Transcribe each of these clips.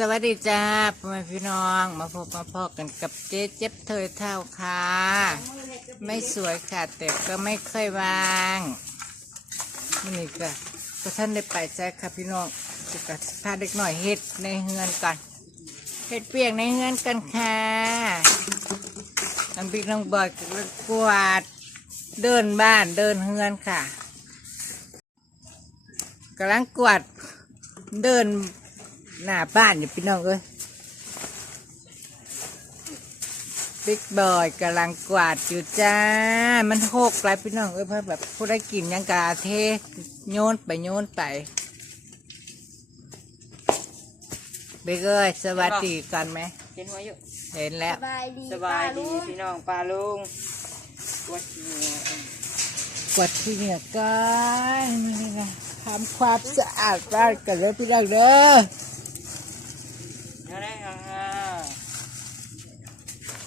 สวัสดีจ้าพ่อแม่พี่น้อง มาพบมาพอกันกับเจ๊เจ็บเธอเท่าค่ะ ไม่สวยค่ะ แต่ก็ไม่เคยวางนี่ก็ก็ท่านได้ไปใช่ค่ะพี่น้องจะกัพาเด็กหน่อยเฮ็ดในเฮือนก่อนเฮ็ดเปียกในเฮือนกันค่ะน้ำบิ๊กน้องบอยก็กวาด เดินบ้านเดินเฮือนค่ะกำลังกวาดเดิน หน้าบ้านอยู่พี่น้องเอ้ยบิ๊กบอยกำลังกวาดอยู่จ้า มันหกไรพี่น้องเอ้ยเพราะแบบผู้ได้กินหยังกาเทโยนไปโยนไปบิ๊กเอ้ยสวัสดีกันไหม เห็นหัวอยู่เห็นแล้ว สบายดีสบายดีป้ลุงพี่น้องปลาลุงวัดเนียกวาดที่เหนือกันนี่นะทำความสะอาดบ้านกันเลยพี่น้องเด้อ นั่นแหละค่ะ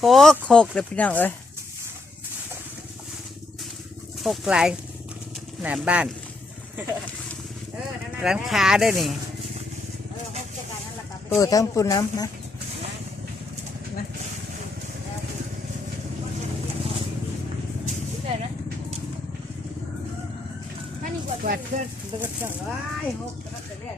โคกโคกเลยพี่น้องเอ้ยโคกหลายหน้าบ้านเออนั่นน่ะร้านค้าด้วยนี่เออพบเจอกันนั่นแหละครับปูทั้งปูน้ำนะนะที่ไหนนะถ้านี่กดกวาดเครื่องแล้วก็สั่งไอ้ายหกกระดาษเรียน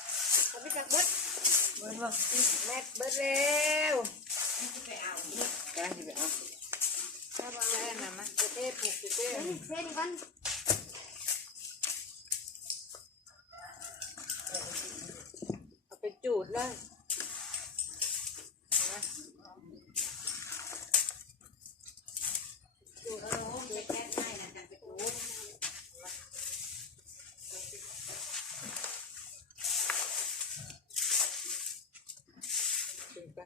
จักเบิดเบิดบ่แม่เบิดแล้วกำลังจะไปเอาถ้าบางแม่น่ะมันจะเทผูกจะเทเฮ้ยเส้นกันเอาไปจูดเลยดูเออโอเคแค่ง่ายนะจังไปดู ถึงปะ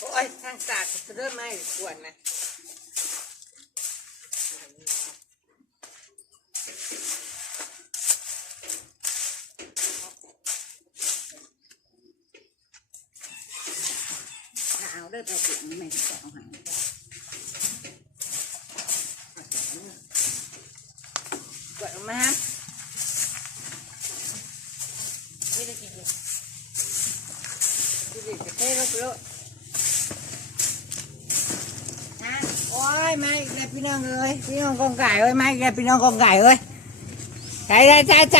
โอ้ยทางศาสตร์จะเริ่มไม่ควรนะเอาเด้อแต่เสียงไม่ได้อาให้กดออกมาฮะ ไม่ได้กินเลย ดูดิจะเทลงไปเลยฮะโอ้ยไม่อีกแล้ว พี่น้องเอ้ยพี่น้องกองไก่เอ้ยไม่อีกแล้วพี่น้องกองไก่เอ้ยใจใจใจใจ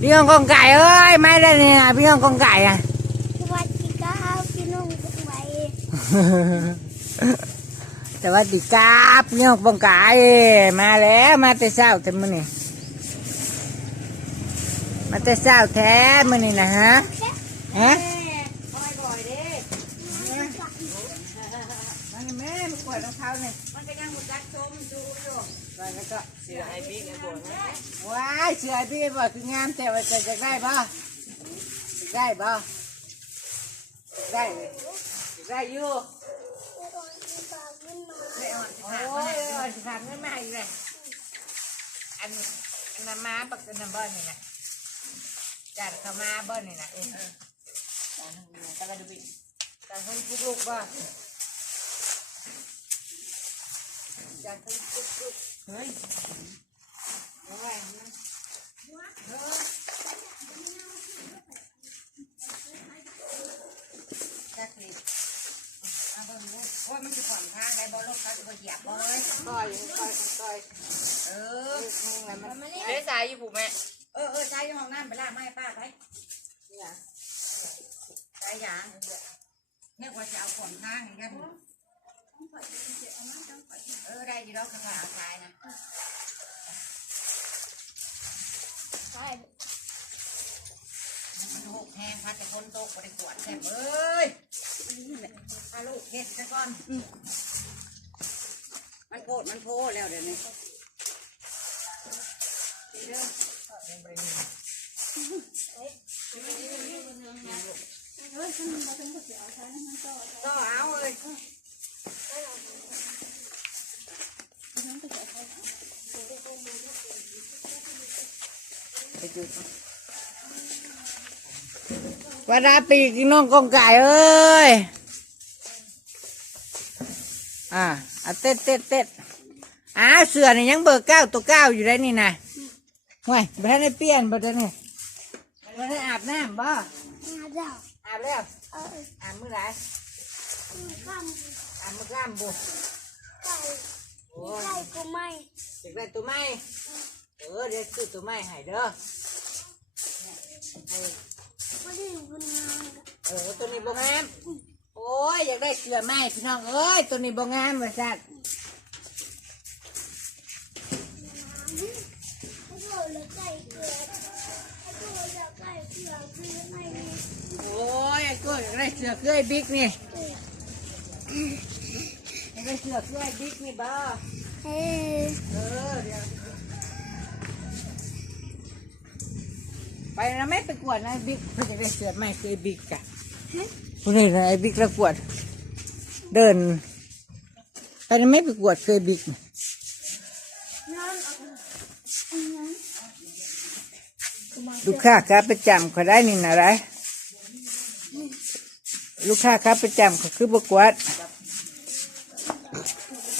พี่น้องกองไก่เอ้ยไม่ได้เนี่ยพี่น้องกองไก่อะสวัสดีครับพี่น้องทุกไว้สวัสดีครับพี่น้องกองไก่มาแล้วมาแต่เช้าแต่มื้อนี้มาแต่เช้าแท้มื้อนี้นะฮะฮะ คอยบ่อยเด้ มันแม่มันป วดรองเท้าเนี่ยมันก็ยังหมดรักชมดูอยู่ไปแล้วก็เสือไอ้บิ๊กไอ้บัวนะว้ายเสือพี่บอกคืองามแต่ว่าจะจะได้ป่ะจะได้ป่ะจะได้เลยจะได้อยู่ไม่อ่อนโอ้ยอ่อนขาดไม่มาอีกเลยอันอันนั้นมาปักกันน้ำเบิ้ลนี่นะจัดเขามาเบิ้ลนี่นะเออตะกันดูบิ๊กจัดเขาลูกลูกป่ะ จัดเขาลูกลูกเฮ้ยโอ้ยนะเออจัดนี่เอาเบิ่งดูโอ้ยมันจะผ่อนทางได้บ่ลูกเขาจะบ่เหยียบบ่เลยต่อยต่อยต่อยเอเอออมึงอะไรมันมานี่เลี้ยสายอยู่ผูกแม่เออเออใช้ห้องน้ำไปลากไม้ป้าไปใช้ยางเนี่ยว่าจะเอาผ่อนทางอย่างเงี้ยเออได้ดีดอกกระถางชายนะใช่มันโหลูกแห้งพัดแต่คนโตกบ่ได้กวดแซ่บเอ้ยเอาลูกเฮ็ดซะก่อน มันโพดมันโพแล้วเดี๋ยวนี้ก็เอาเลย วดาปีกน้องกองไก่เอ้ย อ่าเอาเต้นเต้นเต้นอ้าวเสือนี่ยังเบอร์เก้าตัวเก้าอยู่ได้นี่นะห่วยบ่ทันได้เปลี่ยนบ่ได้นี่บ่ได้อาบน้ำบ่มาเดาอาบแล้วเอออาบมื้อไหนข้ามอาบมื้อกล้ามบุไก่โอ้ยไก่ก็ไม่อยากได้ตัวไม้ เออเดี๋ยวซื้อตัวไม้ให้เด้อให้ไม่ได้อยู่บนงานเออตัวนี้บ่งามโอ้ยอยากได้เกลือไม้พี่น้องเอ้ยตัวนี้บ่งามว่าซั่นให้โดนเลยไก่เกลือให้โดนเลยไก่เกลือคือไม่มีโอ้ยไอ้ก็อยากได้เสือเกลือไอ้บิ๊กนี่อยากได้เสือเกลือไอ้บิ๊กนี่บ้าเฮ้ยเออเดี๋ยว ไปนะไม่ไปกวดนะไอ้บิ๊กเพื่อจะได้เสือไม้คือไอ้บิ๊กอะพวกนี้นะไอ้บิ๊กแล้วกวด เดินไปนะไม่ไปกวดคือไอ้บิ๊กน่ะนั่นเอาอันนั้นลูกค้าครับประจำเขาได้นี่นะไรลูกค้าครับประจำเขาคือบกวด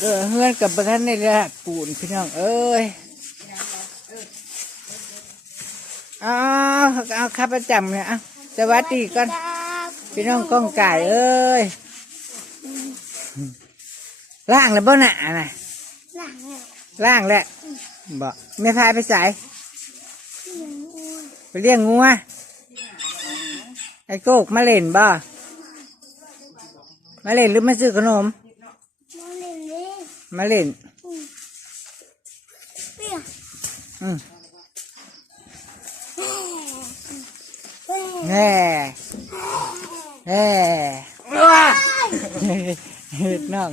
เออเฮือนกับประธานในระดับปูนพี่น้องเอ้ย เอาเอาข้าประจำเนี่ยเอาสวัสดีก่อนครับพี่น้องก้องไก่เอ้ยล่างแล้วบ่หนาน่ะหลังเนี่ยล่างแล้วบ่ไม่พายไปใส่เสียงอ้วนไปเลี้ยงงัวไอ้โกกมาเล่นบ่มาเล่นหรือมาซื้อขนม มาเล่นเล่นมาเล่นอืม เปรี้ยวอืมแม่แน่แน่ว้าเฮ็ดน้อ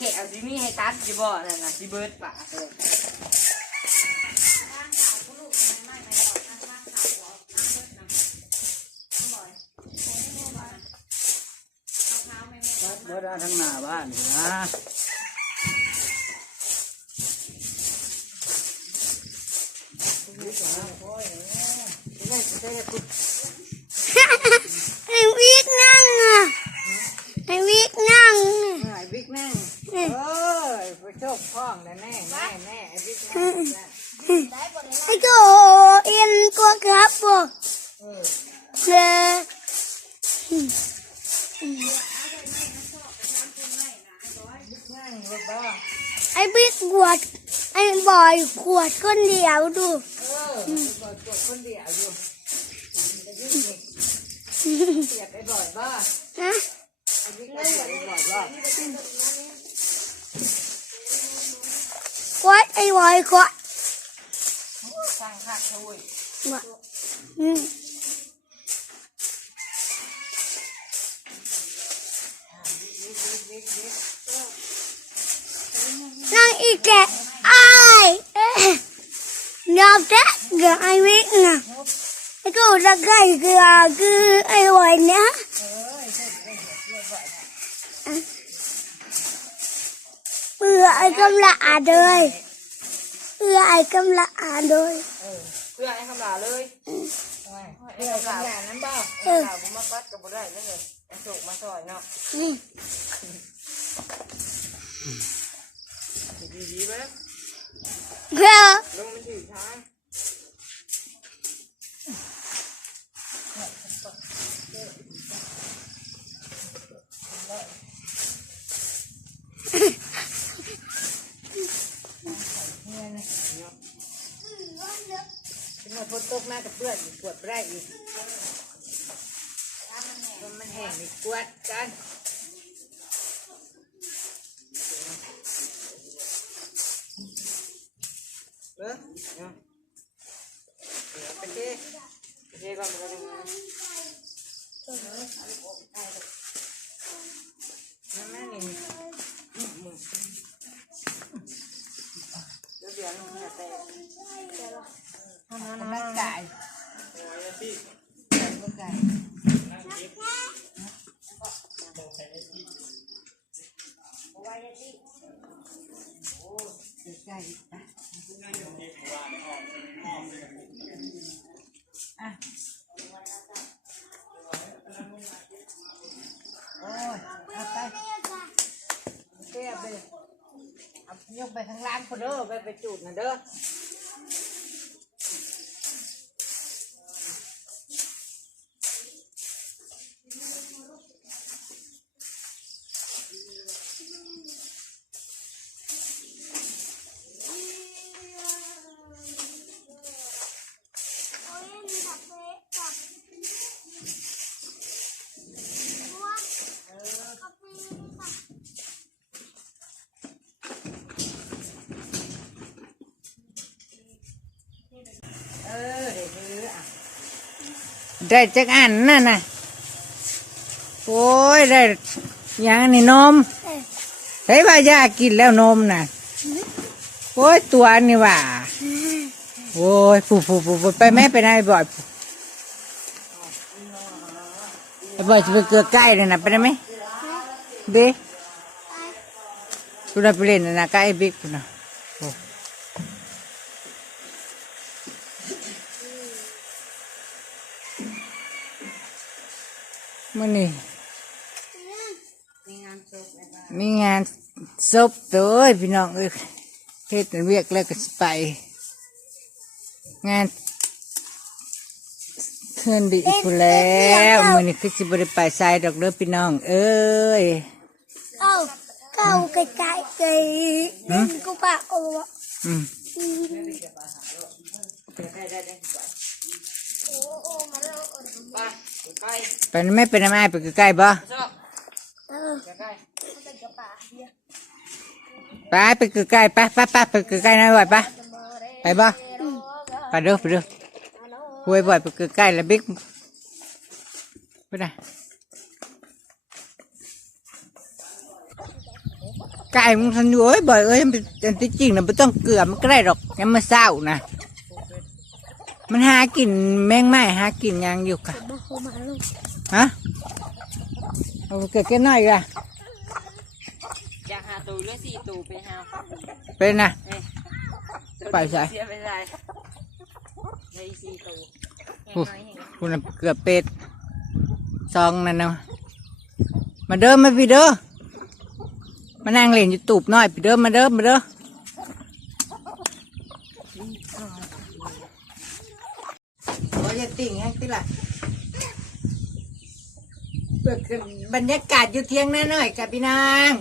งแห้งแล้วเด้อแฮ่แฮ่มาว่ะย่านกระตือแห้งกันอยู่อยู่เดี๋ยวเดี๋ยวนะผมแม่ดักคนเลยอยานเดียวแขวสิมีให้ตัดสิบ่นั่นนะสิเบิดปากเลยเบิดเอาทั้งหน้าบ้านนี่นะไอ้วิกนั่งอะไอ้วิกนั่ง ไอ้บิ๊กนั่ง น่ะ เอ้ยไปโชคพ้องแล้วแน่แน่แน่ ไอ้บิ๊กนั่งนะไอ้โกเอ็นก็ครับบ่เออเลยนั่งรถบ้าไอ้บิ๊กขวด ไอ้บอยขวดคนเดียวดูเออบ่อยกดคนเดียวอยู่เสียบไอ้บ่อยบ้านะไอ้บิ๊กนั่งเสียบไอ้บ่อยบ้า ขวดไอ้บอยขวดสร้างคักช่วยบ่อืมนั่งอีกแกไอ้ เอ๊ะยอมแท้เกือไอ้วิกน่ะไอ้กูจะไก่เกือคือไอ้บอยเนี่ยเบื่อไอ้กำละอาเลยเบื่อไอ้กำละอาเลยเพื่อให้คำลาเลยเพื่อขนาดนั้นบ้าเออข่าวผมมาปัดกับบ่ได้แล้วเลยไอ้โศกมาซอยเนาะนี่ดีๆไปแล้วเพื่อลงมันถือทาง มาฝนต กมากับเพื่อนอีกกวดไปได้อีกมันแห้งอีกกวดกันเออนะไปเจ๊ไปเจ๊ก่อนไปก่อน ใจนะอะโอ้ยเอาไปเทียบเลยเอายกไปข้างล่างคนเด้อไปไปจุดนะเด้อ ได้จักอันนั่นน่ะ โอ้ยได้อยังนนี้นมเฮ้ว่ายากินแล้วนมน่ะ โอ้ยตัวนี่ว่า โอ้ยปูปูปูปูไปแม่ไปไหนบ่อยบ่อยจะไปเกลือใกล้เลยนะไปได้ไหมเด้กูได้ไปเล่นนะนะใกล้บิ๊กกูนะ มื่อนี่มีงานศพในบ้านมีงานศพเด้อพี่น้องเอ้ยเฮ็ดเวียกแล้วก็สิไป งานเทือนดีอีกพู้นแล้วมื่อนี้คือสิบริไปใส่ดอกเด้อพี่น้องเอ้ยเอาเก้าไก่ไก่ไก่เล่นกูปะกูบอกอืม ไปไปไปนไม่เป็นไม่ไปใกล้ๆบ่ชอบใกล้ไปไปใกล้ๆไปไปไปไปใกล้ๆหนะบ่อยไปไปบ่ไปเด้อไปเด้อหวยบ่อยไปใกล้ๆแล้วบิ๊กไปได้ไก่มึงทันอยู่เอ้ยบ่อยเอ้ยมันเป็นที่จริงนะไม่ต้องเกลือมันก็ได้หรอกยังไมาเศร้านะ มันหากินแมงไม้หากินหยังอยู่กะบอกเขามาลูกฮะเอาเกิดแค่น้อยกะอยากหาตูหรือสี่ตูไปหาเป็นนะเอ้ยไปใส่เสียไปใส่เลยสี่ตูพูพูนเกือบเป็ดซองนั่นนะมาเด้อมาพี่เด้อมานั่งเล่นอยู่ตูบน้อยพี่เด้อมาเด้อมาเด้อโอ้ยอย่าติ่งให้ติล่ะ เปิดขึ้น บรรยากาศอยู่เที่ยงหน้าหน่อยกับพี่นาง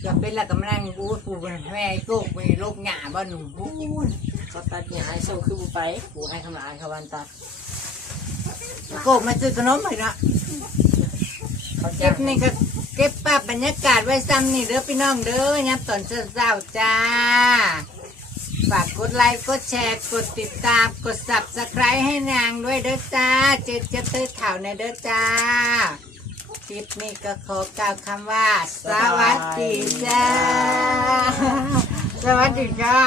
เก็เป็นละกำลังบูดปูเป็นแม่กูไปลูกหญ้าบ้านหนูบูดก็ตัดเนี่ยไอ้โซ่คือบุไปกูให้คำลายเขาวันตัดโกกมาซื้อขนมไปเนาะเขาเก็จ้าบนี่ก็เก็บภาพบรรยากาศไว้ซ้ำนี่เด้อพี่น้องเด้อยับตอนเช้าๆจ้า ฝากกดไลค์กดแชร์กดติดตามกด subscribe ให้นางด้วยเด้อจ้าเจ็ดเจ็ดเตอข่าวในเด้อจ้าคลิปนี้ก็ขอกล่าวคำว่า สวัสดีจ้า สวัสดีจ้า